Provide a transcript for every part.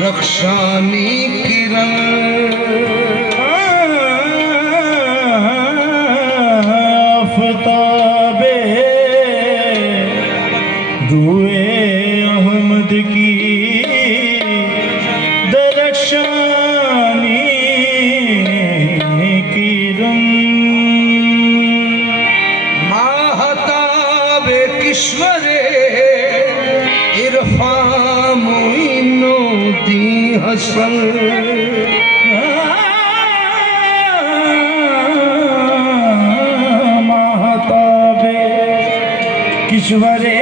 रक्षानी किरण आफताबे दुए अहमद की दरक्षानी किरण महताबे किश्वरे इरफा मोइनो दी हसन महताबे किश्वरे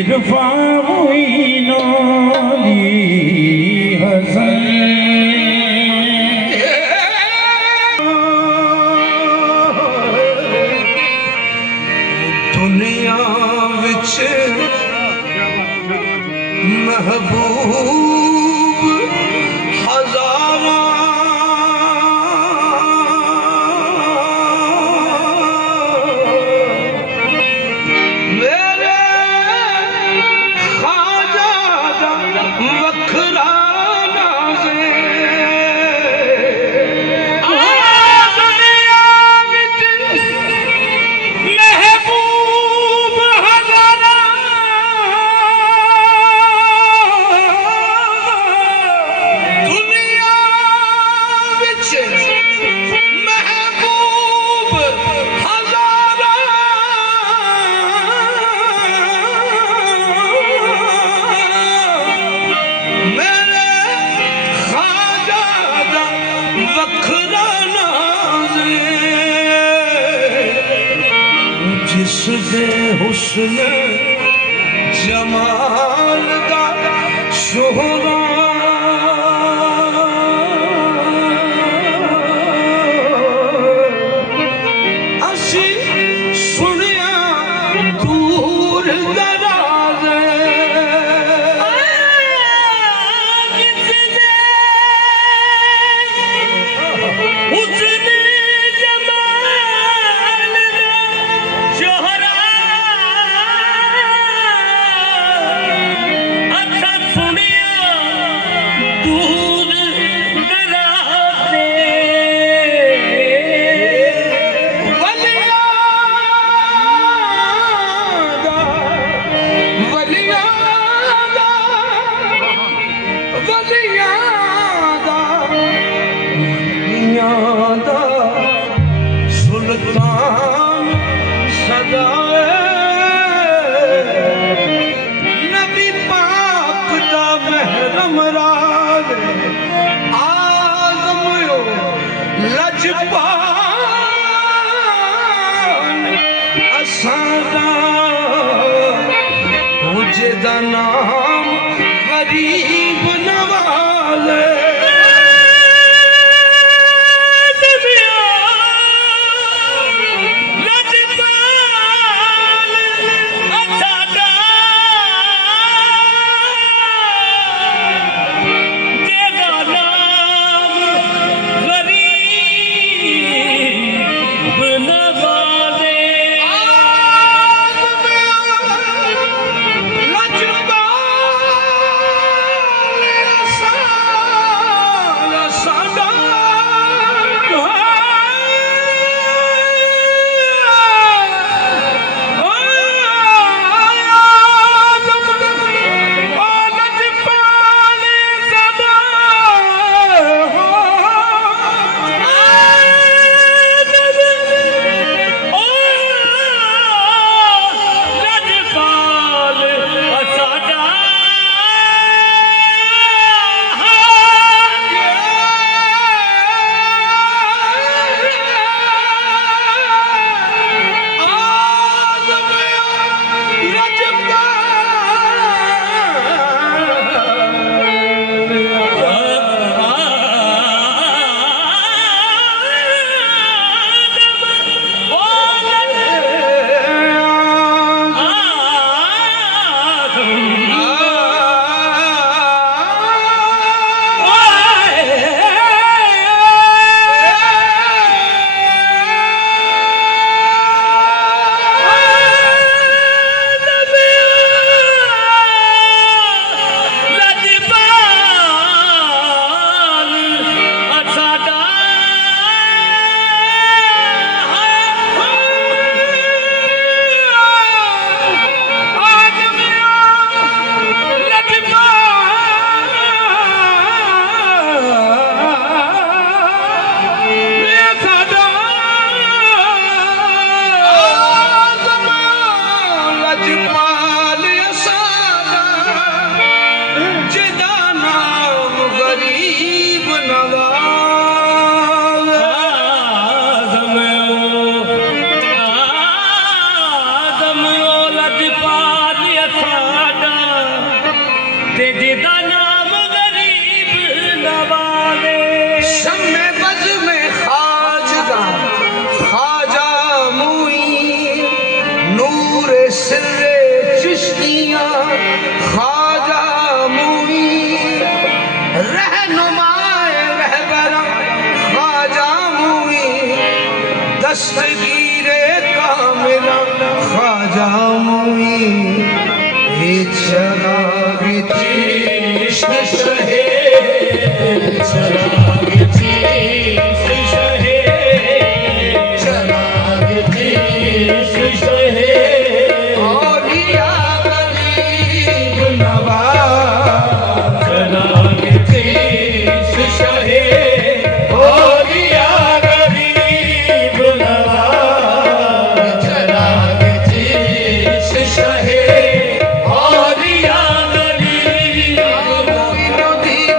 इरफा मोइनो दी हसन दुनिया विच महबूब हजारां मेरे ख्वाजा दा वखरा नाज़े जिसदे हुस्न जमाल दा शोहरा असी सुनिया दूर दराज सिर्रे चिश्तियाँ ख्वाजा मुई रहनुमाए रहबरा ख्वाजा मुई दस्तगीरे कामिला ख्वाजा मुई हे चराग चिश्त शहे चराग चिश्त शहे चराग चिश्त शहे औलिया गरीब नवाज चराग चिश्त शहे औलिया गरीब नवाज चराग चिश्त शहे औलिया गरीब मोइनुद्दीन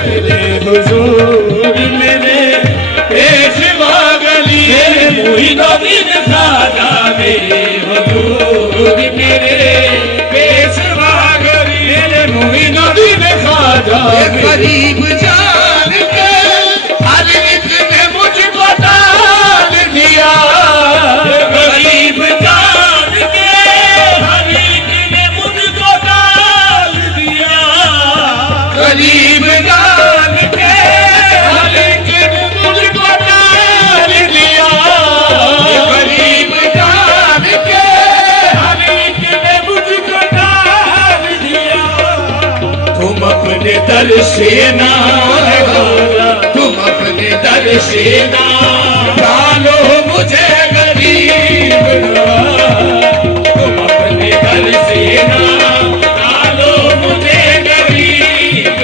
मेरे हुजूर मेरे पेशवा गली मोइनुद्दीन खाजा मेरे हुजूर मेरे पेशवा गली मेरे मोइनुद्दीन खाजा गरीब जान के हर एक ने मुझको डाल दिया गरीब जान के हर एक ने मुझको डाल दिया गरीब जान के हर एक ने मुझको डाल दिया गरीब जान के हर एक ने मुझको डाल दिया तुम अपने दर से ना तुम अपने दर से ना डालो मुझे गरीब तुम अपने दर से ना डालो मुझे गरीब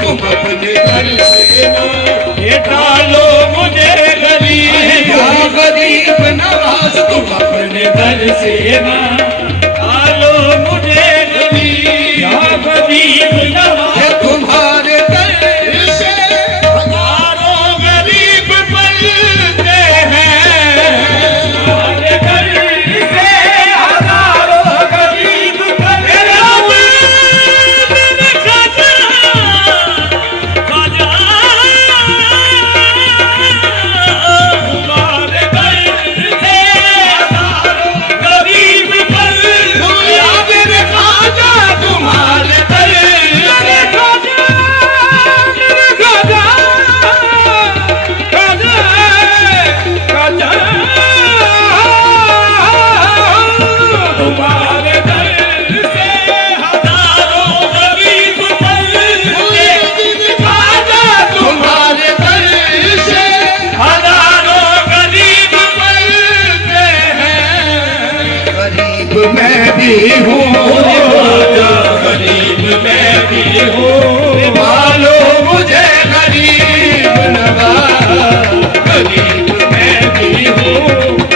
तुम अपने दर से ना ये डालो मुझे गरीब गरीब नवाज तुम अपने दर से ना डालो मुझे गरीब या गरीब नवाज तुम्हारे दर से हजारों गरीब बनते हैं हमारे घर से हजारों गरीब बनते हैं मेरे खाजा खाजा हमारे घर से हजारों गरीब बनते हैं मेरे खाजा तुम्हारे घर से खाजा मेरे खाजा खाजा खाजा तुम्हारे दर से हजारों गरीब बनते खाजा तुम्हारे दर से हजारों गरीब बनते हैं गरीब मैं भी हूँ गरीब मैं भी हूँ पालो मुझे गरीब नवाज गरीब मैं भी हूँ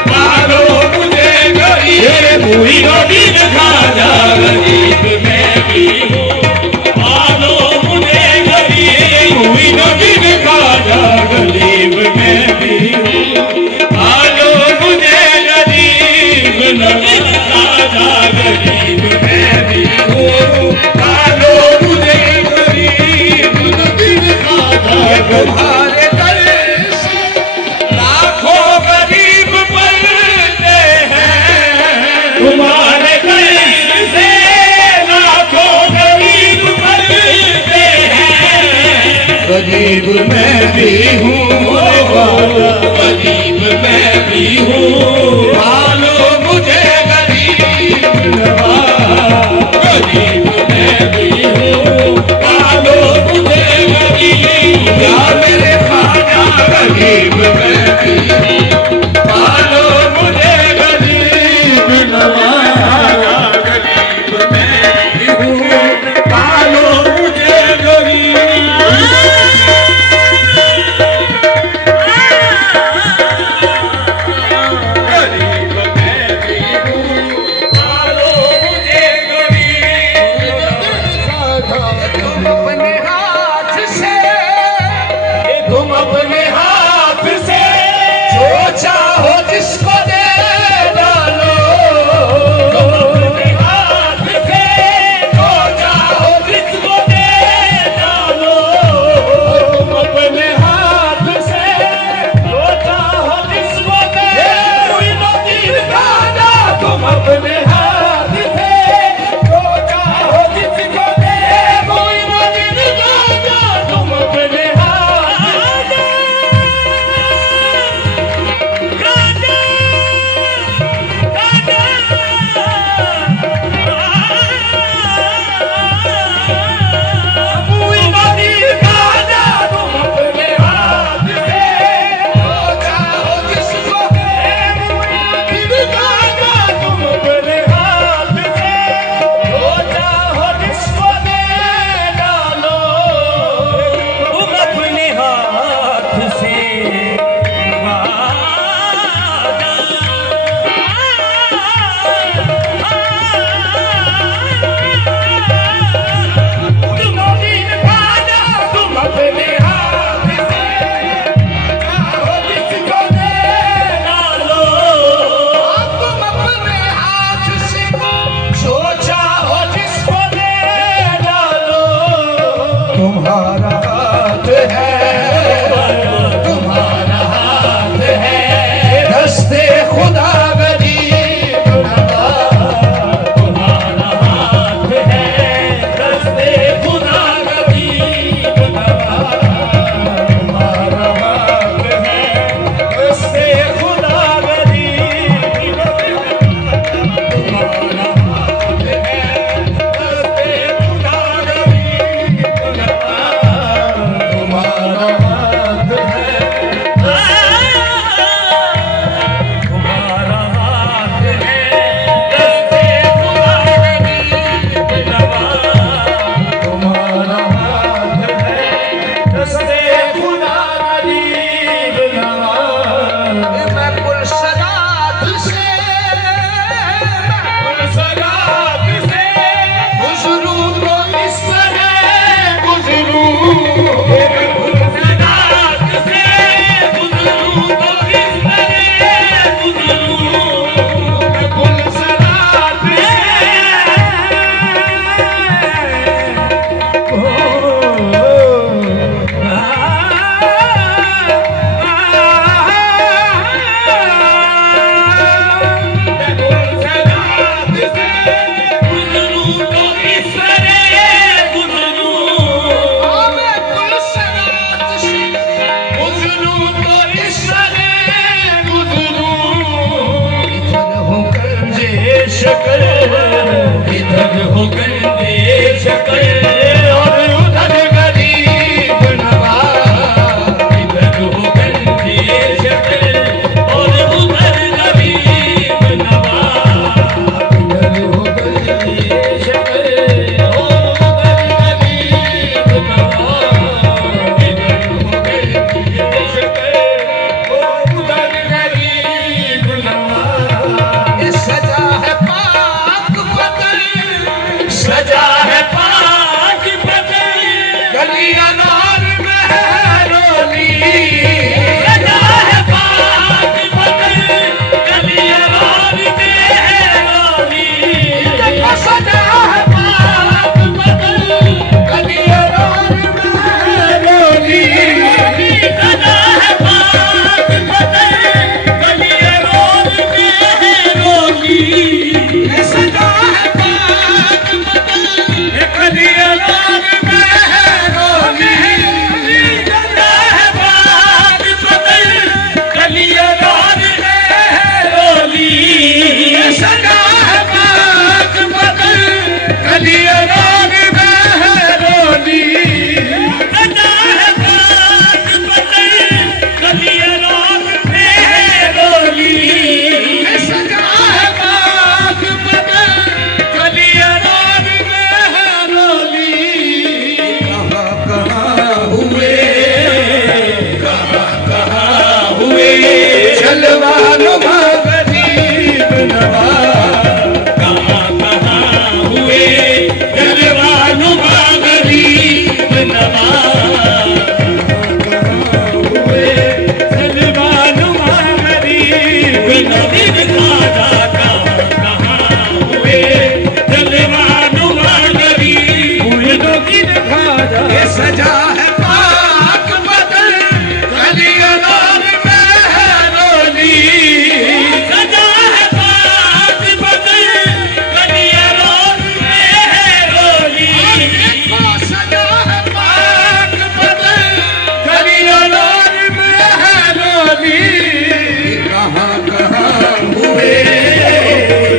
पालो मुझे गरीब मोइनुद्दीन खाजा गरीब मैं भी हूँ पालो मुझे गरीब मोइनुद्दीन खाजा गरीब मैं भी हूँ पालो मुझे गरीब मोइनुद्दीन खाजा गरीब मैं भी हूँ पालो मुझे गरीब मोइनुद्दीन खाजा तुम्हारे दर से लाखों गरीब बनते हैं तुम्हारे घर से लाखों गरीब बनते हैं गरीब मैं भी हूँ गरीब मैं भी हूँ पालो मुझे गरीब नवाज गरीब मैं भी हूँ पालो मुझे गरीब या मेरे खाजा गरीब मैं भी हूँ पालो मुझे गरीब नवाज गरीब मैं भी हूँ पालो मुझे गरीब मैं भी हूँ पालो मुझे गरीब तुम अपने हाथ से तुम अपने हाथ से जो चाहो जिसको दे डालो तुम अपने हाथ से जो चाहो जिसको दे डालो तुम अपने हाथ से जो चाहो जिसको दे मोइनुद्दीन खाजा तुम अपने हाथ से जो चाहो जिसको दे मोइनुद्दीन खाजा तुम अपने हाथ खाजा मोइनुद्दीन खाजा तुम अपने हाथ से जो चाहो जिसको मोइनुद्दीन खाजा तुम अपने हाथ से जो चाहो जिसको दे डालो तुम अपने हाथ से मोइनुद्दीन खाजा जलवानुमा गरीब नवाज कहाँ कहाँ हुए जलवानुमा गरीब नवाज हुए जलवानुमा गरीब नवाज खाजा कहाँ कहाँ हुए जलवानुमा गरीब नवाज खाजा ये सजा है पाक बदल कलियलार मेहरोली सजा है पाक बदल कलियलार मेहरोली सजा है पाक बदल कलियलार मेहरोली कहाँ कहाँ हुए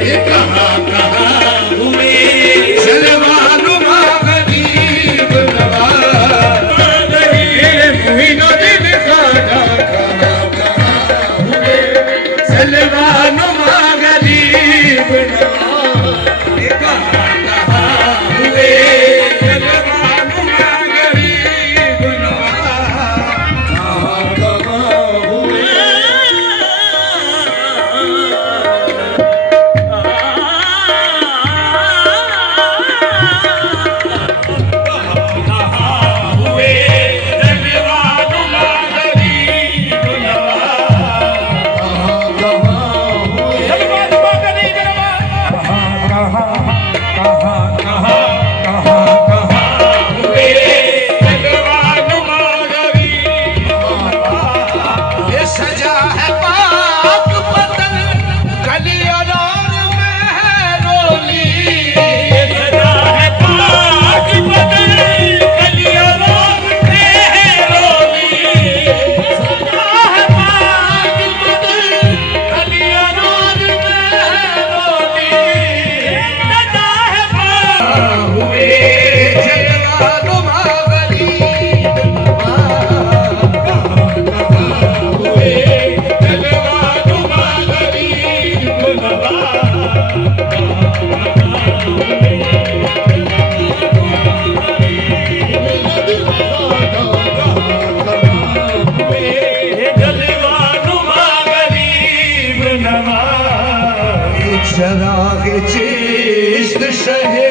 ये कहाँ कहाँ हुए जलवानुमा गरीब नवाज मुइनुद्दीन खाजा कहाँ कहाँ हुए जलवानुमा गरीब नवाज ये कहाँ कहाँ हुए जलवानुमा गरीब नवाज कहाँ कहाँ हुए हुए जलवानुमा गरीब नवाज जलवानुमा गरीब नवाज हुए जलवानुमा गरीब नवाज ये सजा है पाक बदन कलियलार मेहरोली सजा है पाक बदल कलियलार मेहरोली सजा है पाक बदल कलियलार मेहरोली सजा है पाक हुए जलवानुमा गरीब नवाज हुए जलवानुमा गरीब नवाज जलवानुमा गरीब नवाज चराग चिश्त शहे